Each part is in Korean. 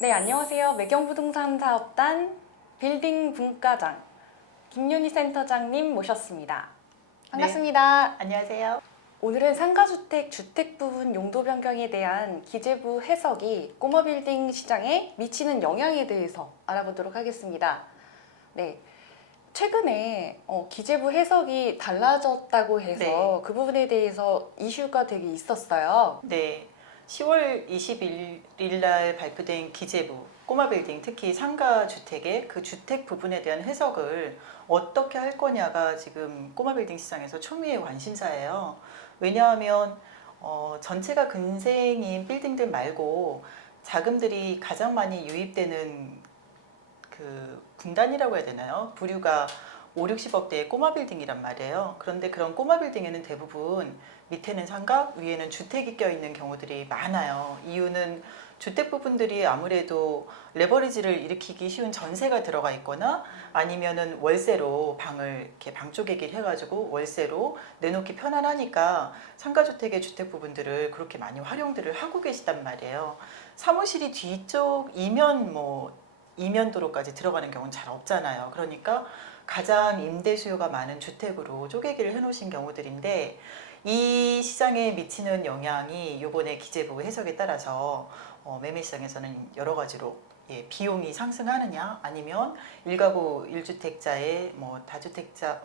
네, 안녕하세요. 매경부동산 사업단 빌딩 분과장 김윤희 센터장님 모셨습니다. 반갑습니다. 안녕하세요. 오늘은 상가주택 주택 부분 용도 변경에 대한 기재부 해석이 꼬마빌딩 시장에 미치는 영향에 대해서 알아보도록 하겠습니다. 네, 최근에 기재부 해석이 달라졌다고 해서 네. 그 부분에 대해서 이슈가 되게 있었어요. 네. 10월 21일 날 발표된 기재부 꼬마 빌딩, 특히 상가 주택의 그 주택 부분에 대한 해석을 어떻게 할 거냐가 지금 꼬마 빌딩 시장에서 초미의 관심사예요. 왜냐하면 전체가 근생인 빌딩들 말고 자금들이 가장 많이 유입되는 그 분단이라고 해야 되나요? 부류가 5, 60억대의 꼬마 빌딩이란 말이에요. 그런데 그런 꼬마 빌딩에는 대부분 밑에는 상가, 위에는 주택이 껴있는 경우들이 많아요. 이유는 주택 부분들이 아무래도 레버리지를 일으키기 쉬운 전세가 들어가 있거나 아니면은 월세로 방을 이렇게 방 쪼개기를 해가지고 월세로 내놓기 편안하니까 상가주택의 주택 부분들을 그렇게 많이 활용들을 하고 계시단 말이에요. 사무실이 뒤쪽 이면도로까지 들어가는 경우는 잘 없잖아요. 그러니까 가장 임대 수요가 많은 주택으로 쪼개기를 해놓으신 경우들인데 이 시장에 미치는 영향이 이번에 기재부 해석에 따라서 매매 시장에서는 여러 가지로 비용이 상승하느냐 아니면 일가구 1주택자의 다주택자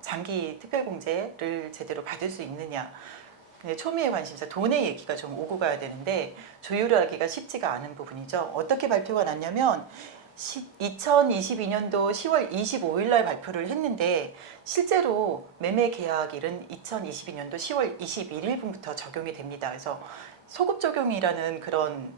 장기 특별공제를 제대로 받을 수 있느냐. 근데 초미의 관심사, 돈의 얘기가 좀 오고 가야 되는데 조율하기가 쉽지가 않은 부분이죠. 어떻게 발표가 났냐면 2022년도 10월 25일 날 발표를 했는데 실제로 매매 계약일은 2022년도 10월 21일분부터 적용이 됩니다. 그래서 소급 적용이라는 그런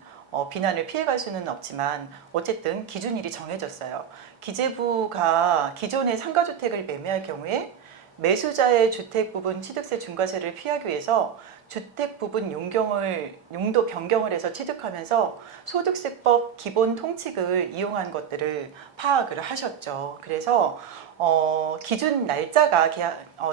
비난을 피해갈 수는 없지만 어쨌든 기준일이 정해졌어요. 기재부가 기존의 상가주택을 매매할 경우에 매수자의 주택 부분 취득세 중과세를 피하기 위해서 주택 부분 용도 변경을 해서 취득하면서 소득세법 기본 통칙을 이용한 것들을 파악을 하셨죠. 그래서 기준 날짜가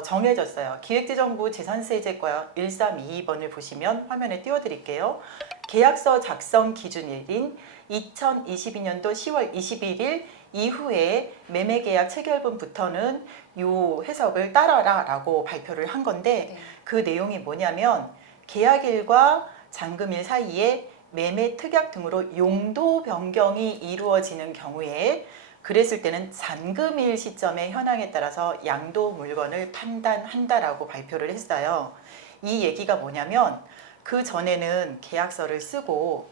정해졌어요. 기획재정부 재산세제과 1322번을 보시면 화면에 띄워드릴게요. 계약서 작성 기준일인 2022년도 10월 21일 이후에 매매계약 체결분부터는 이 해석을 따라라 라고 발표를 한 건데 그 내용이 뭐냐면 계약일과 잔금일 사이에 매매 특약 등으로 용도 변경이 이루어지는 경우에 그랬을 때는 잔금일 시점의 현황에 따라서 양도 물건을 판단한다라고 발표를 했어요. 이 얘기가 뭐냐면 그 전에는 계약서를 쓰고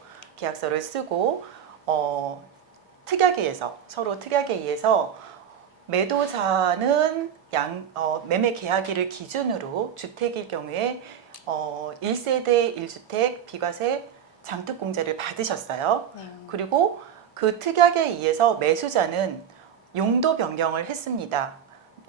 특약에 의해서 서로 특약에 의해서 매도자는 매매 계약일을 기준으로 주택일 경우에 1세대 1주택 비과세 장특공제를 받으셨어요. 그리고 그 특약에 의해서 매수자는 용도 변경을 했습니다.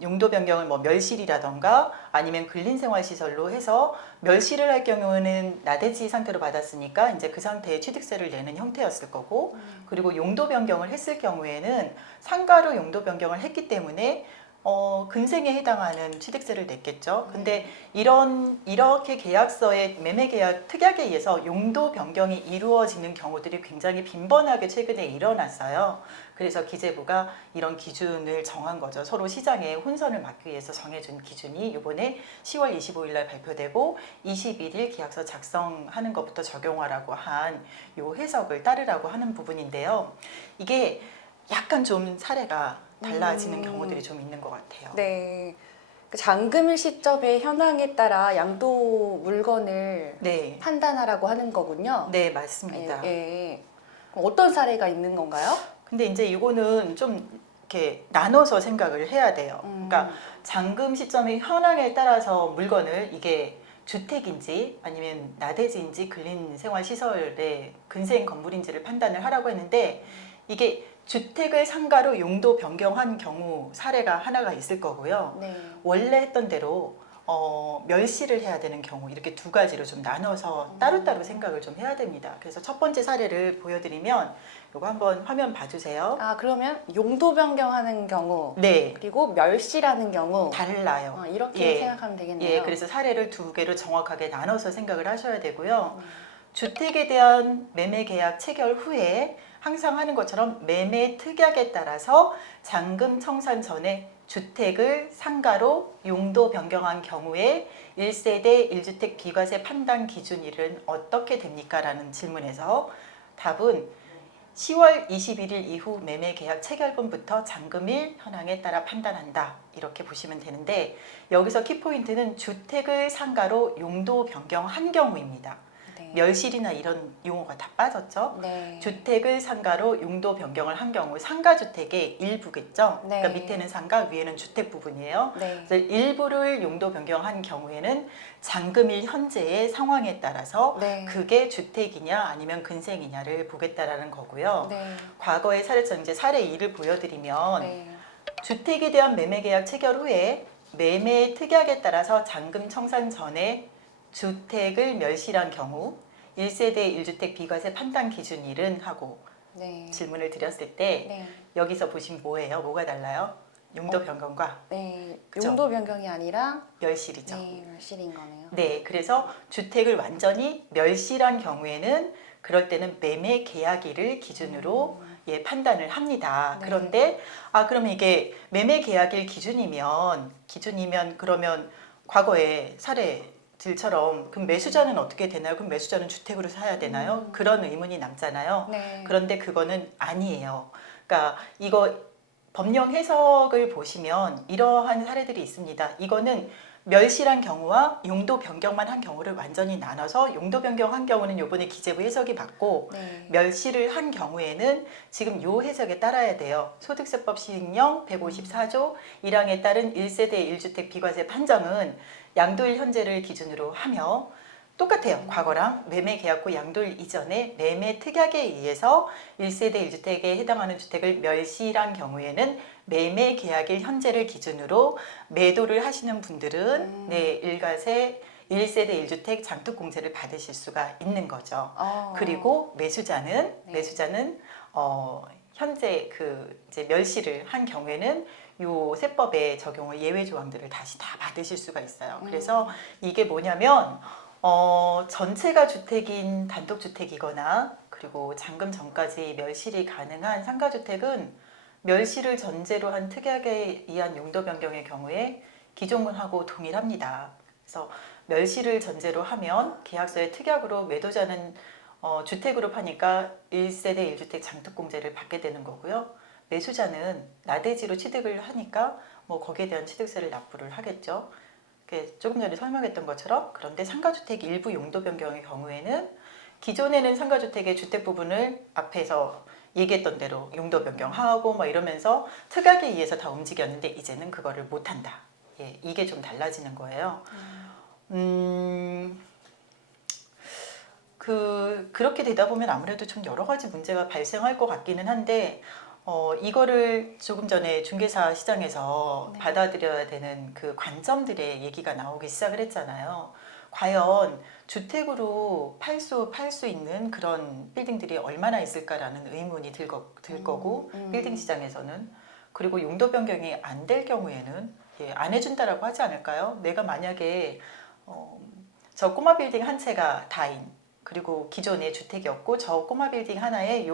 용도 변경을 멸실이라던가 아니면 근린생활시설로 해서 멸실을 할 경우는 나대지 상태로 받았으니까 이제 그 상태에 취득세를 내는 형태였을 거고 그리고 용도 변경을 했을 경우에는 상가로 용도 변경을 했기 때문에 근생에 해당하는 취득세를 냈겠죠. 근데 이렇게 계약서의 매매 계약 특약에 의해서 용도 변경이 이루어지는 경우들이 굉장히 빈번하게 최근에 일어났어요. 그래서 기재부가 이런 기준을 정한 거죠. 서로 시장에 혼선을 막기 위해서 정해준 기준이 이번에 10월 25일 날 발표되고 21일 계약서 작성하는 것부터 적용하라고 한 요 해석을 따르라고 하는 부분인데요. 이게 약간 좀 사례가 달라지는 경우들이 좀 있는 것 같아요. 네. 그 잔금일 시점의 현황에 따라 양도 물건을 네, 판단하라고 하는 거군요. 네, 맞습니다. 예, 예. 그럼 어떤 사례가 있는 건가요? 근데 이제 이거는 좀 이렇게 나눠서 생각을 해야 돼요. 그러니까 잔금 시점의 현황에 따라서 물건을 이게 주택인지 아니면 나대지인지 근린생활시설의 근생 건물인지를 판단을 하라고 했는데 이게 주택을 상가로 용도 변경한 경우 사례가 하나가 있을 거고요. 네. 원래 했던 대로 멸시를 해야 되는 경우 이렇게 두 가지로 좀 나눠서 따로따로 생각을 좀 해야 됩니다. 그래서 첫 번째 사례를 보여드리면 이거 한번 화면 봐주세요. 아, 그러면 용도 변경하는 경우, 네, 그리고 멸실하는 경우 달라요. 이렇게 예. 생각하면 되겠네요. 예, 그래서 사례를 두 개로 정확하게 나눠서 생각을 하셔야 되고요. 주택에 대한 매매 계약 체결 후에 항상 하는 것처럼 매매 특약에 따라서 잔금 청산 전에 주택을 상가로 용도 변경한 경우에 1세대 1주택 비과세 판단 기준일은 어떻게 됩니까? 라는 질문에서 답은 10월 21일 이후 매매 계약 체결분부터 잔금일 현황에 따라 판단한다. 이렇게 보시면 되는데 여기서 키포인트는 주택을 상가로 용도 변경한 경우입니다. 네. 멸실이나 이런 용어가 다 빠졌죠. 네. 주택을 상가로 용도 변경을 한 경우 상가주택의 일부겠죠. 네. 그러니까 밑에는 상가, 위에는 주택 부분이에요. 네. 그래서 일부를 용도 변경한 경우에는 잔금일 현재의 상황에 따라서 네. 그게 주택이냐 아니면 근생이냐를 보겠다라는 거고요. 네. 과거의 사례처럼 이제 사례 2를 보여드리면 네. 주택에 대한 매매 계약 체결 후에 매매 특약에 따라서 잔금 청산 전에 주택을 멸실한 경우 1세대 1주택 비과세 판단 기준일은 하고 네. 질문을 드렸을 때 네. 여기서 보시면 뭐예요? 뭐가 달라요? 용도 변경과 네. 그죠? 용도 변경이 아니라 멸실이죠. 네, 멸실인 거네요. 네, 그래서 주택을 완전히 멸실한 경우에는 그럴 때는 매매 계약일을 기준으로 예, 판단을 합니다. 네. 그런데 그러면 이게 매매 계약일 기준이면 그러면 과거의 사례들처럼 그럼 매수자는 어떻게 되나요? 그럼 매수자는 주택으로 사야 되나요? 그런 의문이 남잖아요. 네. 그런데 그거는 아니에요. 그러니까 이거 법령 해석을 보시면 이러한 사례들이 있습니다. 이거는 멸실한 경우와 용도 변경만 한 경우를 완전히 나눠서 용도 변경한 경우는 요번에 기재부 해석이 맞고 네. 멸실을 한 경우에는 지금 요 해석에 따라야 돼요. 소득세법 시행령 154조 1항에 따른 1세대 1주택 비과세 판정은 양도일 현재를 기준으로 하며 똑같아요. 과거랑 매매 계약 후 양도일 이전에 매매 특약에 의해서 1세대 1주택에 해당하는 주택을 멸실한 경우에는 매매 계약일 현재를 기준으로 매도를 하시는 분들은 네, 일가세 1세대 1주택 장특공제를 받으실 수가 있는 거죠. 그리고 매수자는 네. 현재 이제 멸실을 한 경우에는 요 세법의 적용을 예외 조항들을 다시 다 받으실 수가 있어요. 그래서 이게 뭐냐면 전체가 주택인 단독주택이거나 그리고 잔금 전까지 멸실이 가능한 상가주택은 멸실을 전제로 한 특약에 의한 용도 변경의 경우에 기존군하고 동일합니다. 그래서 멸실을 전제로 하면 계약서의 특약으로 매도자는 주택으로 파니까 1세대 1주택 장특공제를 받게 되는 거고요. 매수자는 나대지로 취득을 하니까 뭐 거기에 대한 취득세를 납부를 하겠죠. 조금 전에 설명했던 것처럼 그런데 상가주택 일부 용도 변경의 경우에는 기존에는 상가주택의 주택 부분을 앞에서 얘기했던 대로 용도 변경하고 뭐 이러면서 특약에 의해서 다 움직였는데 이제는 그거를 못한다. 예, 이게 좀 달라지는 거예요. 그렇게 되다 보면 아무래도 좀 여러 가지 문제가 발생할 것 같기는 한데 이거를 조금 전에 중개사 시장에서 네. 받아들여야 되는 그 관점들의 얘기가 나오기 시작을 했잖아요. 과연 주택으로 팔 수 있는 그런 빌딩들이 얼마나 있을까라는 의문이 들 거고 빌딩 시장에서는 그리고 용도 변경이 안 될 경우에는 예, 안 해준다라고 하지 않을까요? 내가 만약에 저 꼬마 빌딩 한 채가 다인 그리고 기존에 주택이었고 저 꼬마 빌딩 하나에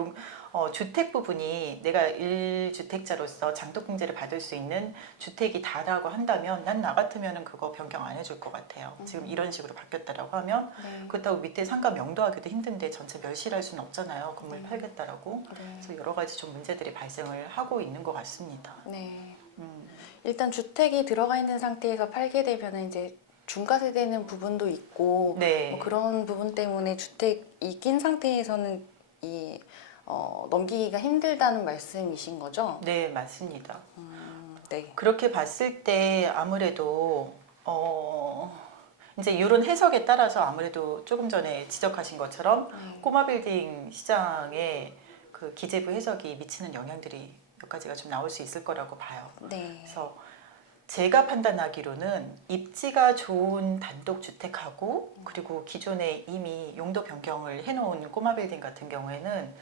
주택 부분이 내가 1주택자로서 장독공제를 받을 수 있는 주택이 다라고 한다면 난 나 같으면 그거 변경 안 해줄 것 같아요. 지금 이런 식으로 바뀌었다라고 하면 그렇다고 밑에 상가 명도하기도 힘든데 전체 멸실할 수는 없잖아요. 건물 팔겠다라고. 그래서 여러 가지 좀 문제들이 발생을 하고 있는 것 같습니다. 네. 일단 주택이 들어가 있는 상태에서 팔게 되면 이제 중과세되는 부분도 있고 네. 뭐 그런 부분 때문에 주택이 낀 상태에서는 넘기기가 힘들다는 말씀이신 거죠? 네, 맞습니다. 네. 그렇게 봤을 때 아무래도 이제 이런 해석에 따라서 아무래도 조금 전에 지적하신 것처럼 꼬마 빌딩 시장에 그 기재부 해석이 미치는 영향들이 몇 가지가 좀 나올 수 있을 거라고 봐요. 네. 그래서 제가 판단하기로는 입지가 좋은 단독주택하고 그리고 기존에 이미 용도 변경을 해놓은 꼬마 빌딩 같은 경우에는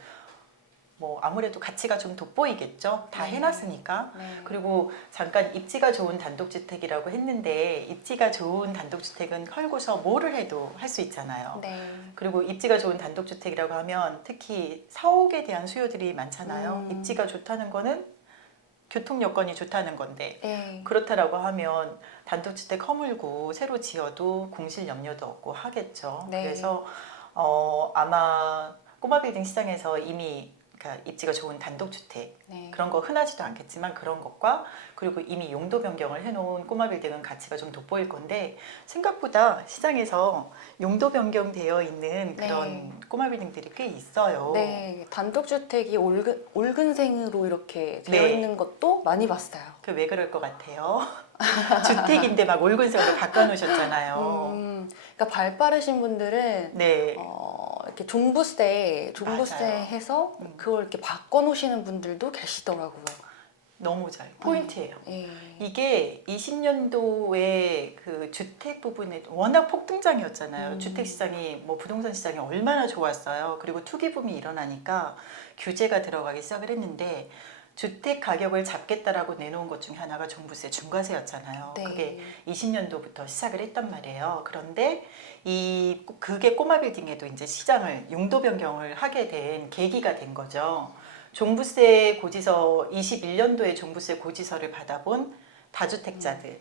뭐 아무래도 가치가 좀 돋보이겠죠. 다 네. 해놨으니까. 네. 그리고 잠깐 입지가 좋은 단독주택이라고 했는데 입지가 좋은 단독주택은 헐고서 뭐를 해도 할 수 있잖아요. 네. 그리고 입지가 좋은 단독주택이라고 하면 특히 사옥에 대한 수요들이 많잖아요. 음. 입지가 좋다는 거는 교통 여건이 좋다는 건데 네. 그렇다라고 하면 단독주택 허물고 새로 지어도 공실 염려도 없고 하겠죠. 네. 그래서 아마 꼬마 빌딩 시장에서 이미 그러니까 입지가 좋은 단독주택 네. 그런 거 흔하지도 않겠지만 그런 것과 그리고 이미 용도 변경을 해놓은 꼬마 빌딩은 가치가 좀 돋보일 건데 생각보다 시장에서 용도 변경되어 있는 그런 네. 꼬마 빌딩들이 꽤 있어요. 네, 단독주택이 올근생으로 이렇게 되어 네. 있는 것도 많이 봤어요. 그 왜 그럴 것 같아요? 주택인데 막 올근생으로 바꿔놓으셨잖아요. 그러니까 발 빠르신 분들은 네. 이렇게 종부세 맞아요. 해서 그걸 이렇게 바꿔놓으시는 분들도 계시더라고요. 너무 잘 포인트예요. 예. 이게 20년도에 그 주택 부분에 워낙 폭등장이었잖아요. 주택 시장이 뭐 부동산 시장이 얼마나 좋았어요. 그리고 투기 붐이 일어나니까 규제가 들어가기 시작을 했는데 주택 가격을 잡겠다라고 내놓은 것 중에 하나가 종부세 중과세였잖아요. 네. 그게 20년도부터 시작을 했단 말이에요. 그런데 그게 꼬마 빌딩에도 이제 시장을 용도 변경을 하게 된 계기가 된 거죠. 종부세 고지서 21년도에 종부세 고지서를 받아본 다주택자들,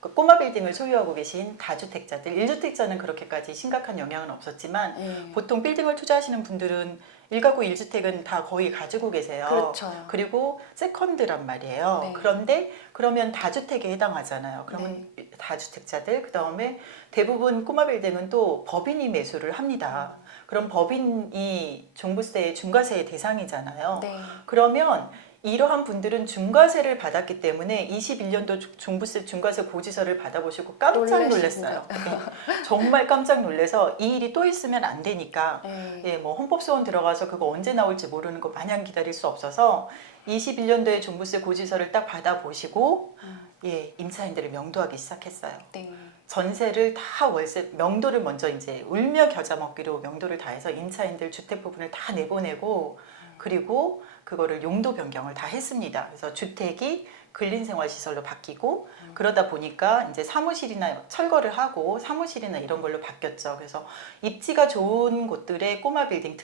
그 꼬마 빌딩을 소유하고 계신 다주택자들, 1주택자는 그렇게까지 심각한 영향은 없었지만 예. 보통 빌딩을 투자하시는 분들은 1가구 1주택은 다 거의 가지고 계세요. 그렇죠. 그리고 세컨드란 말이에요. 네. 그런데 그러면 다주택에 해당하잖아요. 그러면 다주택자들, 그 다음에 대부분 꼬마 빌딩은 또 법인이 매수를 합니다. 그럼 법인이 종부세, 중과세의 대상이잖아요. 네. 그러면 이러한 분들은 중과세를 받았기 때문에 21년도 종부세 중과세 고지서를 받아보시고 깜짝 놀랐어요. 네. 정말 깜짝 놀라서 이 일이 또 있으면 안 되니까 예. 예, 뭐 헌법소원 들어가서 그거 언제 나올지 모르는 거 마냥 기다릴 수 없어서 21년도에 종부세 고지서를 딱 받아보시고 예, 임차인들을 명도하기 시작했어요. 네. 전세를 다 월세 명도를 먼저 이제 울며 겨자 먹기로 명도를 다 해서 임차인들 주택 부분을 다 내보내고 그리고 그거를 용도 변경을 다 했습니다. 그래서 주택이 근린생활시설로 바뀌고 그러다 보니까 이제 사무실이나 철거를 하고 사무실이나 이런 걸로 바뀌었죠. 그래서 입지가 좋은 곳들의 꼬마 빌딩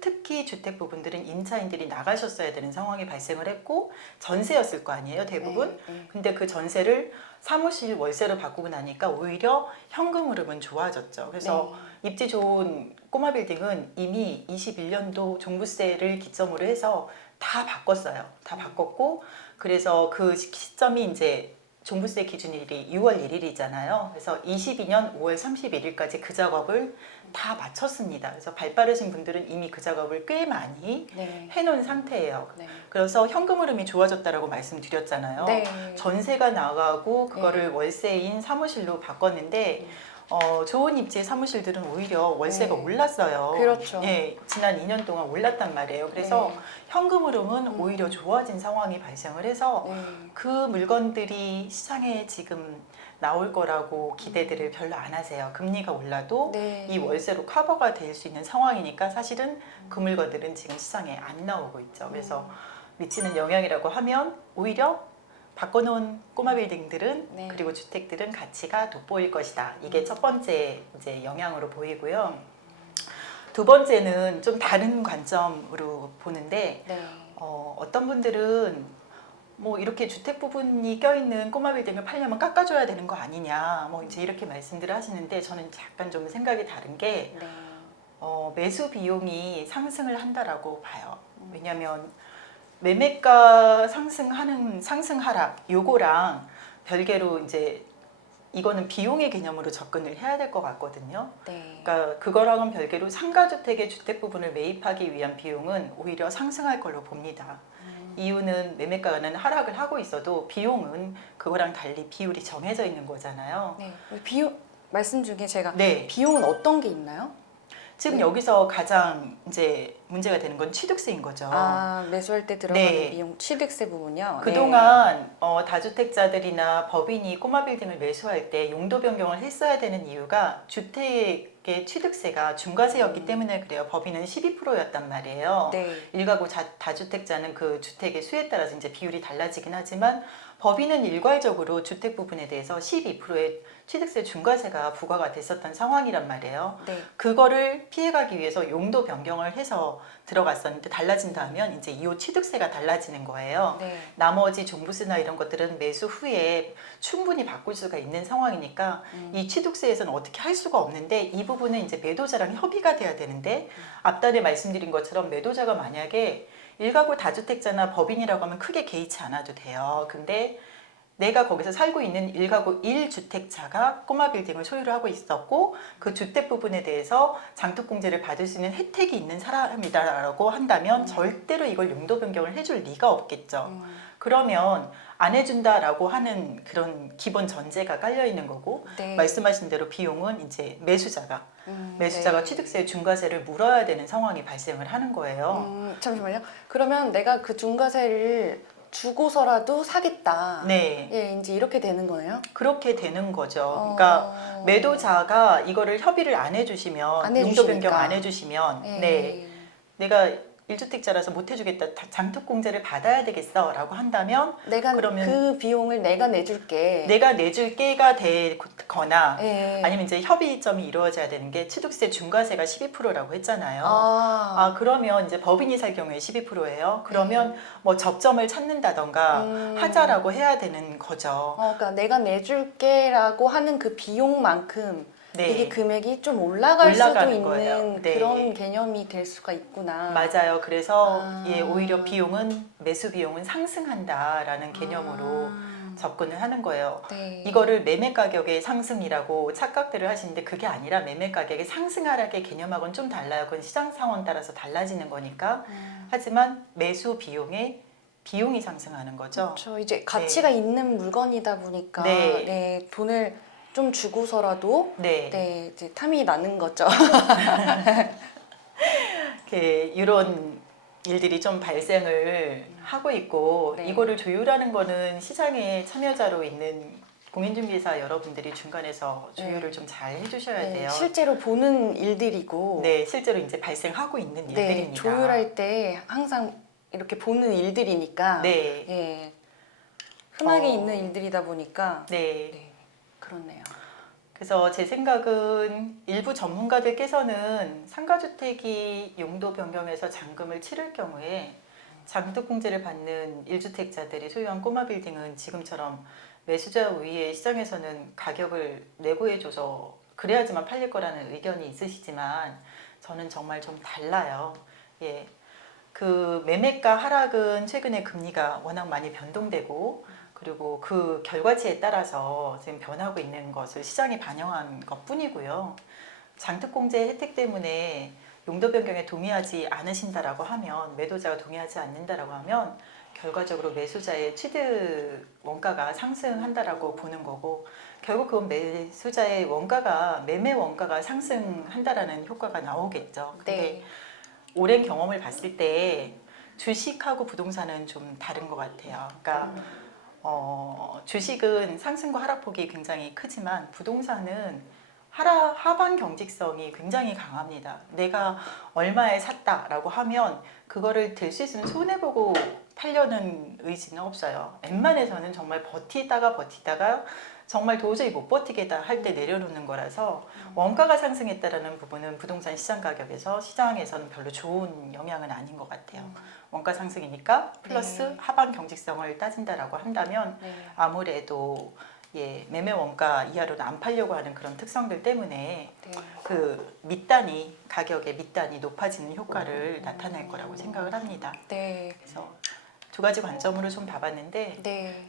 특히 주택 부분들은 임차인들이 나가셨어야 되는 상황이 발생을 했고 전세였을 거 아니에요, 대부분. 네. 근데 그 전세를 사무실 월세로 바꾸고 나니까 오히려 현금 흐름은 좋아졌죠. 그래서 입지 좋은 꼬마 빌딩은 이미 21년도 종부세를 기점으로 해서 다 바꿨어요. 다 바꿨고 그래서 그 시점이 이제 종부세 기준일이 6월 1일이잖아요. 그래서 22년 5월 31일까지 그 작업을 다 마쳤습니다. 그래서 발 빠르신 분들은 이미 그 작업을 꽤 많이 네. 해놓은 상태예요. 네. 그래서 현금 흐름이 좋아졌다라고 말씀드렸잖아요. 네. 전세가 나가고 그거를 월세인 사무실로 바꿨는데 좋은 입지의 사무실들은 오히려 월세가 네. 올랐어요. 그렇죠. 예, 지난 2년 동안 올랐단 말이에요. 그래서 네. 현금 흐름은 오히려 좋아진 상황이 발생을 해서 네. 그 물건들이 시장에 지금 나올 거라고 기대들을 별로 안 하세요. 금리가 올라도 네. 이 월세로 커버가 될 수 있는 상황이니까 사실은 그 물건들은 지금 시장에 안 나오고 있죠. 그래서 미치는 영향이라고 하면 오히려 바꿔놓은 꼬마 빌딩들은 네. 그리고 주택들은 가치가 돋보일 것이다. 이게 첫 번째 이제 영향으로 보이고요. 두 번째는 좀 다른 관점으로 보는데 네. 어떤 분들은 뭐 이렇게 주택 부분이 껴있는 꼬마 빌딩을 팔려면 깎아줘야 되는 거 아니냐 뭐 이제 이렇게 말씀들을 하시는데 저는 약간 좀 생각이 다른 게 네. 매수 비용이 상승을 한다라고 봐요. 왜냐하면 매매가 상승 하락 요거랑 별개로 이제 이거는 비용의 개념으로 접근을 해야 될 것 같거든요. 네. 그러니까 그거랑은 별개로 상가주택의 주택 부분을 매입하기 위한 비용은 오히려 상승할 걸로 봅니다. 이유는 매매가는 하락을 하고 있어도 비용은 그거랑 달리 비율이 정해져 있는 거잖아요. 네. 비용 말씀 중에 제가 네. 비용은 어떤 게 있나요? 지금 네. 여기서 가장 이제 문제가 되는 건 취득세인 거죠. 아, 매수할 때 들어가는 네. 비용 취득세 부분요. 그동안 다주택자들이나 법인이 꼬마 빌딩을 매수할 때 용도 변경을 했어야 되는 이유가 주택의 취득세가 중과세였기 때문에 그래요. 법인은 12%였단 말이에요. 네. 일가구 다주택자는 그 주택의 수에 따라서 이제 비율이 달라지긴 하지만 법인은 일괄적으로 주택 부분에 대해서 12%의 취득세 중과세가 부과가 됐었던 상황이란 말이에요. 네. 그거를 피해가기 위해서 용도 변경을 해서 들어갔었는데 달라진다면 이제 이후 취득세가 달라지는 거예요. 네. 나머지 종부세나 이런 것들은 매수 후에 충분히 바꿀 수가 있는 상황이니까 이 취득세에서는 어떻게 할 수가 없는데 이 부분은 이제 매도자랑 협의가 돼야 되는데 앞단에 말씀드린 것처럼 매도자가 만약에 일가구 다주택자나 법인이라고 하면 크게 개의치 않아도 돼요. 근데 내가 거기서 살고 있는 일가구 1주택자가 꼬마 빌딩을 소유를 하고 있었고 그 주택 부분에 대해서 장특공제를 받을 수 있는 혜택이 있는 사람이다라고 한다면 절대로 이걸 용도 변경을 해줄 리가 없겠죠. 그러면 안 해준다라고 하는 그런 기본 전제가 깔려 있는 거고 네. 말씀하신 대로 비용은 이제 매수자가 네. 취득세 중과세를 물어야 되는 상황이 발생을 하는 거예요. 잠시만요. 그러면 내가 그 중과세를 주고서라도 사겠다. 네. 예, 이제 이렇게 되는 거예요? 그렇게 되는 거죠. 그러니까 매도자가 이거를 협의를 안 해주시면 안 용도 변경 해주시니까. 안 해주시면 예. 네 내가 1주택자라서 못 해주겠다 장특공제를 받아야 되겠어 라고 한다면 내가 그러면 그 비용을 내가 내줄게. 내가 내줄게가 되거나 예. 아니면 이제 협의점이 이루어져야 되는 게 취득세 중과세가 12%라고 했잖아요. 아, 그러면 이제 법인이 살 경우에 12%예요. 그러면 뭐 접점을 찾는다던가 하자라고 해야 되는 거죠. 그러니까 내가 내줄게라고 하는 그 비용만큼 네. 이게 금액이 좀 올라갈 수도 올라가는 있는 거예요. 네. 그런 개념이 될 수가 있구나. 맞아요. 그래서 아. 오히려 비용은 매수 비용은 상승한다라는 개념으로 접근을 하는 거예요. 네. 이거를 매매 가격의 상승이라고 착각들을 하시는데 그게 아니라 매매 가격의 상승 하락의 개념하고는 좀 달라요. 그건 시장 상황 따라서 달라지는 거니까. 하지만 매수 비용이 상승하는 거죠. 그렇죠. 이제 가치가 있는 물건이다 보니까 네. 네, 돈을 좀 주고서라도 네. 네, 이제 탐이 나는 거죠. 이런 일들이 좀 발생을 하고 있고 네. 이거를 조율하는 거는 시장의 참여자로 있는 공인중개사 여러분들이 중간에서 조율을 네. 좀 잘 해주셔야 네, 돼요. 실제로 보는 일들이고 네, 실제로 이제 발생하고 있는 네, 일들입니다. 조율할 때 항상 이렇게 보는 일들이니까 네. 예, 흔하게 있는 일들이다 보니까 네. 네, 그렇네요. 그래서 제 생각은 일부 전문가들께서는 상가주택이 용도 변경해서 잔금을 치를 경우에 장특공제를 받는 1주택자들이 소유한 꼬마 빌딩은 지금처럼 매수자 우위에 시장에서는 가격을 내고해줘서 그래야지만 팔릴 거라는 의견이 있으시지만 저는 정말 좀 달라요. 예. 그 매매가 하락은 최근에 금리가 워낙 많이 변동되고 그리고 그 결과치에 따라서 지금 변하고 있는 것을 시장에 반영한 것 뿐이고요. 장특공제 혜택 때문에 용도 변경에 동의하지 않으신다라고 하면 매도자가 동의하지 않는다라고 하면 결과적으로 매수자의 취득 원가가 상승한다라고 보는 거고 결국 그건 매수자의 원가가 매매 원가가 상승한다라는 효과가 나오겠죠. 근데 네. 오랜 경험을 봤을 때 주식하고 부동산은 좀 다른 것 같아요. 그러니까 주식은 상승과 하락폭이 굉장히 크지만 부동산은 하방 경직성이 굉장히 강합니다. 내가 얼마에 샀다라고 하면 그거를 들 수 있으면 손해보고 팔려는 의지는 없어요. 웬만해서는 정말 버티다가 정말 도저히 못 버티겠다 할 때 내려놓는 거라서 원가가 상승했다라는 부분은 부동산 시장 가격에서 시장에서는 별로 좋은 영향은 아닌 것 같아요. 원가 상승이니까 플러스 네. 하방 경직성을 따진다라고 한다면 네. 아무래도 매매 원가 이하로는 안 팔려고 하는 그런 특성들 때문에 네. 그 가격의 밑단이 높아지는 효과를 나타낼 거라고 생각을 합니다. 네. 그래서 두 가지 관점으로 좀 봐봤는데 네.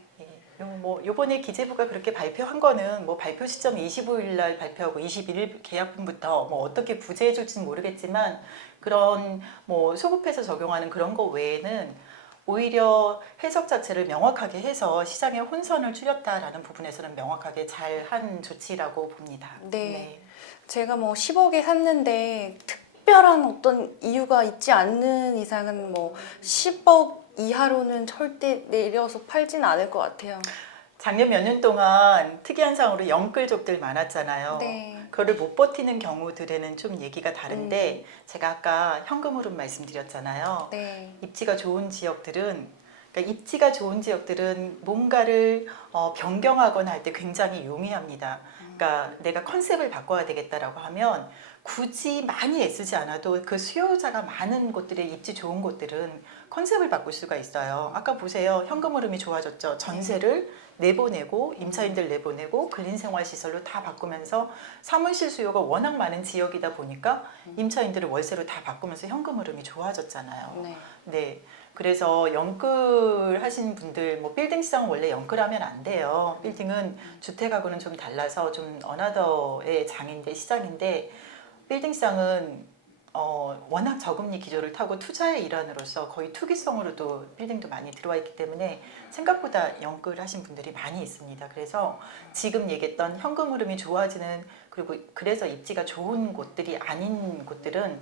요번에 기재부가 그렇게 발표한 거는 뭐 발표 시점 25일 날 발표하고 21일 계약분부터 뭐 어떻게 부재해 줄지는 모르겠지만 그런 뭐 소급해서 적용하는 그런 거 외에는 오히려 해석 자체를 명확하게 해서 시장의 혼선을 줄였다라는 부분에서는 명확하게 잘한 조치라고 봅니다. 네. 제가 뭐 10억에 샀는데 특별한 어떤 이유가 있지 않는 이상은 뭐 10억 이하로는 절대 내려서 팔진 않을 것 같아요. 작년 몇 년 동안 특이한 상으로 영끌족들 많았잖아요. 네. 그거를 못 버티는 경우들에는 좀 얘기가 다른데 제가 아까 현금 흐름 말씀드렸잖아요. 네. 입지가 좋은 지역들은 그러니까 입지가 좋은 지역들은 뭔가를 변경하거나 할 때 굉장히 용이합니다. 그러니까 내가 컨셉을 바꿔야 되겠다라고 하면 굳이 많이 애쓰지 않아도 그 수요자가 많은 곳들의 입지 좋은 곳들은 컨셉을 바꿀 수가 있어요. 아까 보세요. 현금 흐름이 좋아졌죠. 전세를 내보내고 임차인들 내보내고 근린생활시설로 다 바꾸면서 사무실 수요가 워낙 많은 지역이다 보니까 임차인들을 월세로 다 바꾸면서 현금 흐름이 좋아졌잖아요. 네. 네. 그래서 영끌 하신 분들, 뭐 빌딩 시장은 원래 영끌하면 안 돼요. 빌딩은 주택하고는 좀 달라서 좀 어나더의 장인데 시장인데 빌딩 시장은 워낙 저금리 기조를 타고 투자의 일환으로서 거의 투기성으로도 빌딩도 많이 들어와 있기 때문에 생각보다 영끌하신 분들이 많이 있습니다. 그래서 지금 얘기했던 현금 흐름이 좋아지는 그리고 그래서 입지가 좋은 곳들이 아닌 곳들은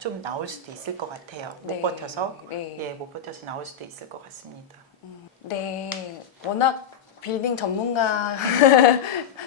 좀 나올 수도 있을 것 같아요. 못 네. 버텨서 네. 예, 못 버텨서 나올 수도 있을 것 같습니다. 네. 워낙 빌딩 전문가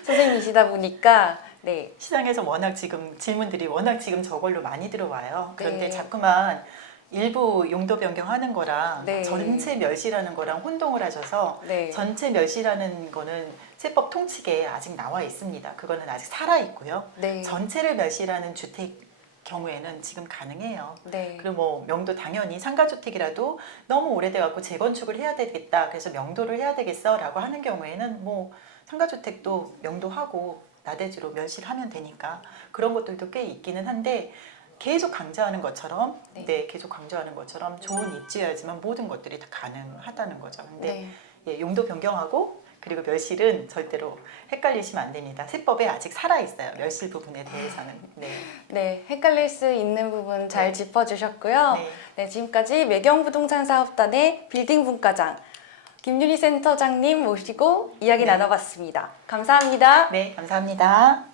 선생님이시다 보니까 네. 시장에서 워낙 지금 질문들이 워낙 지금 저걸로 많이 들어와요. 그런데 네. 자꾸만 일부 용도 변경하는 거랑 네. 전체 멸시라는 거랑 혼동을 하셔서 네. 전체 멸시라는 거는 세법 통칙에 아직 나와 있습니다. 그거는 아직 살아 있고요. 네. 전체를 멸시라는 주택 경우에는 지금 가능해요. 네. 그리고 뭐 명도 당연히 상가주택이라도 너무 오래돼 갖고 재건축을 해야 되겠다. 그래서 명도를 해야 되겠어라고 하는 경우에는 뭐 상가주택도 명도하고 나대지로 멸시를 하면 되니까 그런 것들도 꽤 있기는 한데 계속 강조하는 것처럼 계속 강조하는 것처럼 좋은 입지여야지만 모든 것들이 다 가능하다는 거죠. 근데 네. 예, 용도 변경하고 그리고 멸실은 절대로 헷갈리시면 안 됩니다. 세법에 아직 살아 있어요. 멸실 부분에 대해서는. 네. 네, 헷갈릴 수 있는 부분 잘 네. 짚어주셨고요. 네. 네, 지금까지 매경부동산사업단의 빌딩분과장 김유리 센터장님 모시고 이야기 네. 나눠봤습니다. 감사합니다. 네, 감사합니다.